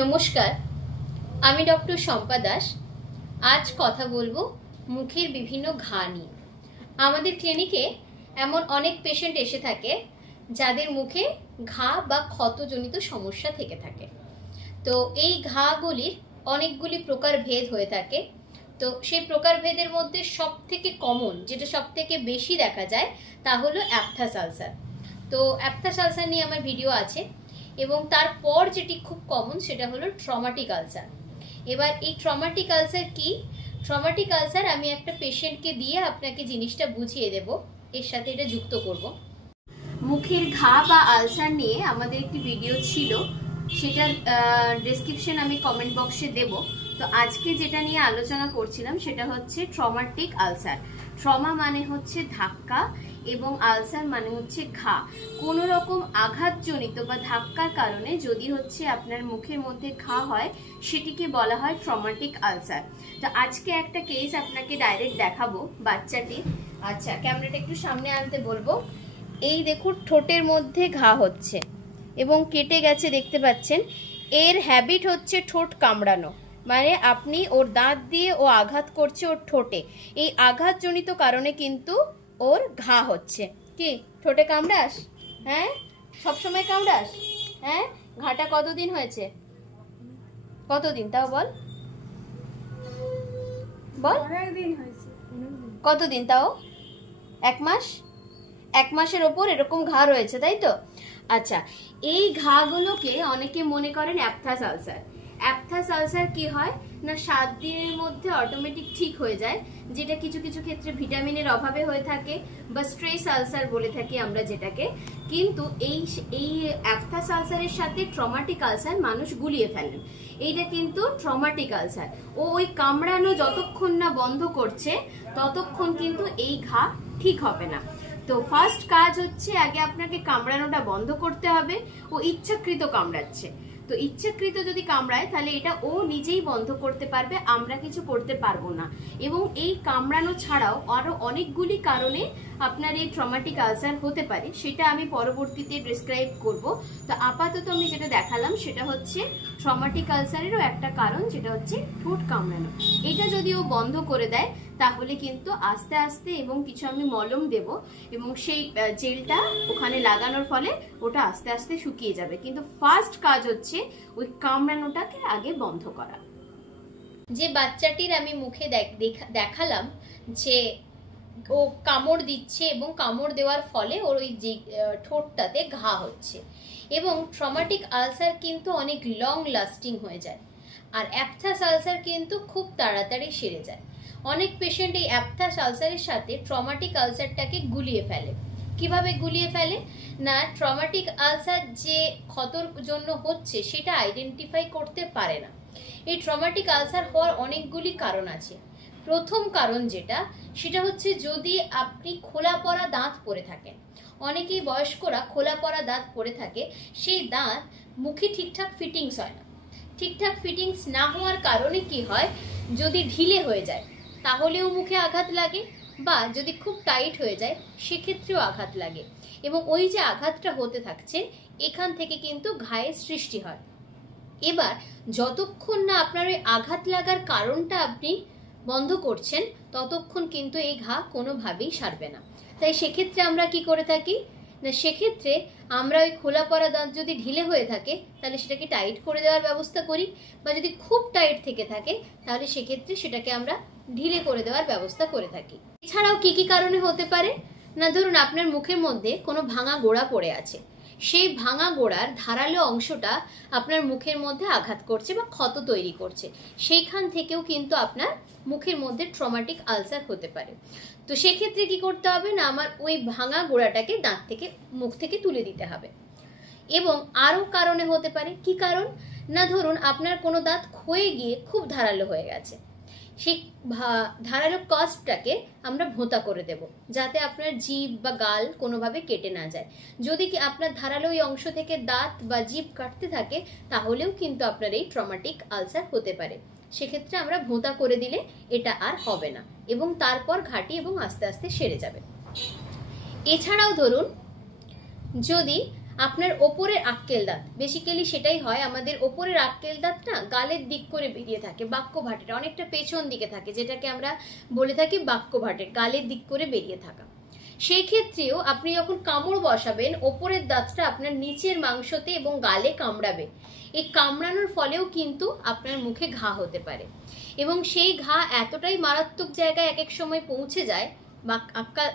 নমস্কার, আমি ডক্টর শম্পা দাস। আজ কথা বলবো মুখের বিভিন্ন ঘা নিয়ে। আমাদের ক্লিনিকে এমন অনেক পেশেন্ট এসে থাকে যাদের মুখে ঘা বা ক্ষতজনিত সমস্যা থেকে থাকে। তো এই ঘাগুলির অনেকগুলি প্রকারভেদ হয়ে থাকে। তো সেই প্রকারভেদের মধ্যে সব থেকে কমন, যেটা সব থেকে বেশি দেখা যায়, তা হলো অ্যাপথাস আলসার। তো অ্যাপথাস আলসার নিয়ে আমার ভিডিও আছে, এবং তারপর যেটি খুব কমন সেটা হলো ট্রমাটিক আলসার। এবার এই ট্রমাটিক আলসার কি? ট্রমাটিক আলসার আমি একটা পেশেন্টকে দিয়ে আপনাকে জিনিসটা বুঝিয়ে দেব, এর সাথে এটা যুক্ত করব। মুখের ঘা বা আলসার নিয়ে আমাদের একটি ভিডিও ছিল, সেটার ডেসক্রিপশন আমি কমেন্ট বক্সে দেব। তো আজকে যেটা নিয়ে আলোচনা করছিলাম সেটা হচ্ছে ট্রমাটিক আলসার। ট্রমা মানে হচ্ছে ধাক্কা এবং আলসার মানে হচ্ছে ঘা। কোনো রকম আঘাতজনিত বা ধাক্কার কারণে যদি হচ্ছে আপনার মুখের মধ্যে ঘা হয়, সেটিকে বলা হয় ট্রমাটিক আলসার। তো আজকে একটা কেস আপনাকে ডাইরেক্ট দেখাবো বাচ্চাটির। আচ্ছা, ক্যামেরাটা একটু সামনে আনতে বলবো। এই দেখুন, ঠোঁটের মধ্যে ঘা হচ্ছে এবং কেটে গেছে, দেখতে পাচ্ছেন। এর হ্যাবিট হচ্ছে ঠোঁট কামড়ানো, মানে আপনি ওর দাঁত দিয়ে ও আঘাত করছে ওর ঠোঁটে। এই আঘাতজনিত কারণে কিন্তু ওর ঘা হচ্ছে। কি ঠোঁটে কামড়াস? হ্যাঁ, সবসময় কামড়াস? হ্যাঁ, ঘাটা কতদিন হয়েছে? কতদিন তাও বল, বল। কতদিন তাও? 1 মাস? 1 মাসের ওপর এরকম ঘা রয়েছে, তাই তো? আচ্ছা, এই ঘাগুলোকে অনেকে মনে করেন অ্যাপথাস আলসার। অ্যাপথাস আলসার কি হয় না, 7 দিনের মধ্যে অটোমেটিক ঠিক হয়ে যায়, যেটা কিছু কিছু ক্ষেত্রে ভিটামিনের অভাবে হয়ে থাকে, বা স্ট্রেস আলসার বলে থাকি আমরা যেটাকে। কিন্তু এই অ্যাপথাস আলসারের সাথে ট্রমাটিক আলসার মানুষ গুলিয়ে ফেলেন। এইটা কিন্তু ট্রমাটিক আলসার। ওই কামড়ানো যতক্ষণ না বন্ধ করছে ততক্ষণ কিন্তু এই ঘা ঠিক হবে না। তো ফার্স্ট কাজ হচ্ছে আগে আপনাকে কামড়ানোটা বন্ধ করতে হবে। ও ইচ্ছাকৃত কামড়াচ্ছে, তো ইচ্ছাকৃত যদি কামড়ায় তাহলে এটা ও নিজেই বন্ধ করতে পারবে, আমরা কিছু করতে পারবো না। এবং এই কামড়ানো ছাড়াও আরো অনেকগুলি কারণে আপনার এই ট্রমাটিক আলসার হতে পারে, সেটা আমি পরবর্তীতে ডেসক্রাইব করব। তো আপাতত আমি যেটা দেখালাম সেটা হচ্ছে ট্রমাটিক আলসারেরও একটা কারণ, যেটা হচ্ছে ঠোঁট কামড়ানো। এটা যদি ও বন্ধ করে দেয় তাহলে কিন্তু আস্তে আস্তে, এবং কিছু আমি মলম দেব, এবং সেই জেলটা ওখানে লাগানোর ফলে ওটা আস্তে আস্তে শুকিয়ে যাবে। কিন্তু ফার্স্ট কাজ হচ্ছে ওই কামড়ানোটাকে আগে বন্ধ করা। যে বাচ্চাটির আমি মুখে দেখালাম যে ও কামড় দিচ্ছে, এবং কামড় দেওয়ার ফলে ওর ওই যে ঠোঁটটাতে ঘা হচ্ছে। এবং ট্রমাটিক আলসার কিন্তু অনেক লং লাস্টিং হয়ে যায়, আর অ্যাপথাস আলসার কিন্তু খুব তাড়াতাড়ি সেরে যায়। অনেক পেশেন্ট এই অ্যাপথাস আলসারের সাথে ট্রমাটিক আলসারটাকে গুলিয়ে ফেলে। কিভাবে গুলিয়ে ফেলে না, ট্রমাটিক আলসার যে ক্ষতর জন্য হচ্ছে সেটা আইডেন্টিফাই করতে পারে না। এই ট্রমাটিক আলসার হওয়ার অনেকগুলি কারণ আছে। প্রথম কারণ যেটা, সেটা হচ্ছে যদি আপনি খোলা পড়া দাঁত পরে থাকেন। অনেকেই বয়স্করা খোলা পড়া দাঁত পরে থাকে, সেই দাঁত মুখে ঠিকঠাক ফিটিংস হয় না। ঠিকঠাক ফিটিংস না হওয়ার কারণে কি হয়, যদি ঢিলে হয়ে যায় তাহলেও মুখে আঘাত লাগে, বা যদি খুব টাইট হয়ে যায় সেক্ষেত্রেও আঘাত লাগে। এবং ওই যে আঘাতটা হতে থাকছে, এখান থেকে কিন্তু ঘায়ের সৃষ্টি হয়। এবার যতক্ষণ না আপনার ওই আঘাত লাগার কারণটা আপনি বন্ধ করছেন, ততক্ষণ কিন্তু এই ঘা কোনোভাবেই সারবে না। তাই সেক্ষেত্রে আমরা কি করে থাকি না, সেক্ষেত্রে আমরা ওই খোলা পড়া দাঁত যদি ঢিলে হয়ে থাকে তাহলে সেটাকে টাইট করে দেওয়ার ব্যবস্থা করি, বা যদি খুব টাইট থেকে থাকে তাহলে সেক্ষেত্রে সেটাকে আমরা ঢিলে করে দেওয়ার ব্যবস্থা করে থাকি। এছাড়াও কি কি কারণে হতে পারে না, ধরুন আপনার মুখের মধ্যে কোনো ভাঙা গোড়া পড়ে আছে, সেই ভাঙা গোড়ার ধারালো অংশটা আপনার মুখের মধ্যে আঘাত করছে বা ক্ষত তৈরি করছে, সেইখান থেকেও কিন্তু আপনার মুখের মধ্যে ট্রমাটিক আলসার হতে পারে। তো সেক্ষেত্রে কি করতে হবে না, আমার ওই ভাঙা গোড়াটাকে দাঁত থেকে, মুখ থেকে তুলে দিতে হবে। এবং আরও কারণে হতে পারে, কি কারণ না, ধরুন আপনার কোনো দাঁত ক্ষয়ে গিয়ে খুব ধারালো হয়ে গেছে, সেই ধারালো কাস্পটাকে আমরা ভোঁতা করে দেব, যাতে আপনার জিভ বা গাল কোনোভাবে কেটে না যায়। যদি কি আপনার ধারালো ওই অংশ থেকে দাঁত বা জিভ কাটতে থাকে, তাহলেও কিন্তু আপনার এই ট্রমাটিক আলসার হতে পারে। সেক্ষেত্রে আমরা ভোঁতা করে দিলে এটা আর হবে না, এবং তারপর ঘাটি এবং আস্তে আস্তে সেরে যাবে। এছাড়াও ধরুন যদি আপনার ওপরের আক্কেল দাঁত, বেসিক্যালি সেটাই হয়, আমাদের ওপরের আক্কেল দাঁত না গালের দিক করে বেরিয়ে থাকে, বাক্যভাটের অনেকটা পেছন দিকে থাকে, যেটাকে আমরা বলে থাকি বাক্যভাটের, গালের দিক করে বেরিয়ে থাকা। সেই ক্ষেত্রেও আপনি যখন কামড় বসাবেন, ওপরের দাঁতটা আপনার নিচের মাংসতে এবং গালে কামড়াবে। এই কামড়ানোর ফলেও কিন্তু আপনার মুখে ঘা হতে পারে, এবং সেই ঘা এতটাই মারাত্মক জায়গায় এক এক সময় পৌঁছে যায়, বা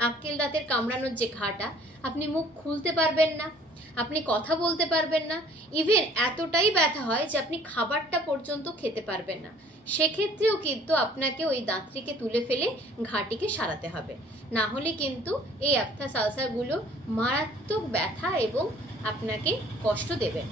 আক্কেল দাঁতের কামড়ানোর যে ঘাটা, আপনি মুখ খুলতে পারবেন না, আপনি কথা বলতে পারবেন না, ইভেন এতটাই ব্যথা হয় যে আপনি খাবারটা পর্যন্ত খেতে পারবেন না। সেক্ষেত্রেও কিন্তু আপনাকে ওই দাঁতটিকে তুলে ফেলে ঘাটিকে সারাতে হবে, না হলে কিন্তু এই অ্যাপথাস আলসারগুলো মারাত্মক ব্যথা এবং আপনাকে কষ্ট দেবে।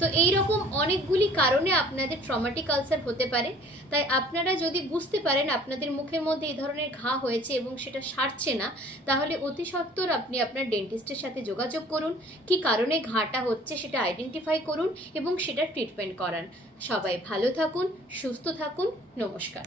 তো এইরকম অনেকগুলি কারণে আপনাদের ট্রমাটিক আলসার হতে পারে। তাই আপনারা যদি বুঝতে পারেন আপনাদের মুখের মধ্যে এই ধরনের ঘা হয়েছে এবং সেটা সারছে না, তাহলে অতি সত্বর আপনি আপনার ডেন্টিস্টের সাথে যোগাযোগ করুন, কি কারণে ঘাটা হচ্ছে সেটা আইডেন্টিফাই করুন এবং সেটা ট্রিটমেন্ট করান। সবাই ভালো থাকুন, সুস্থ থাকুন, নমস্কার।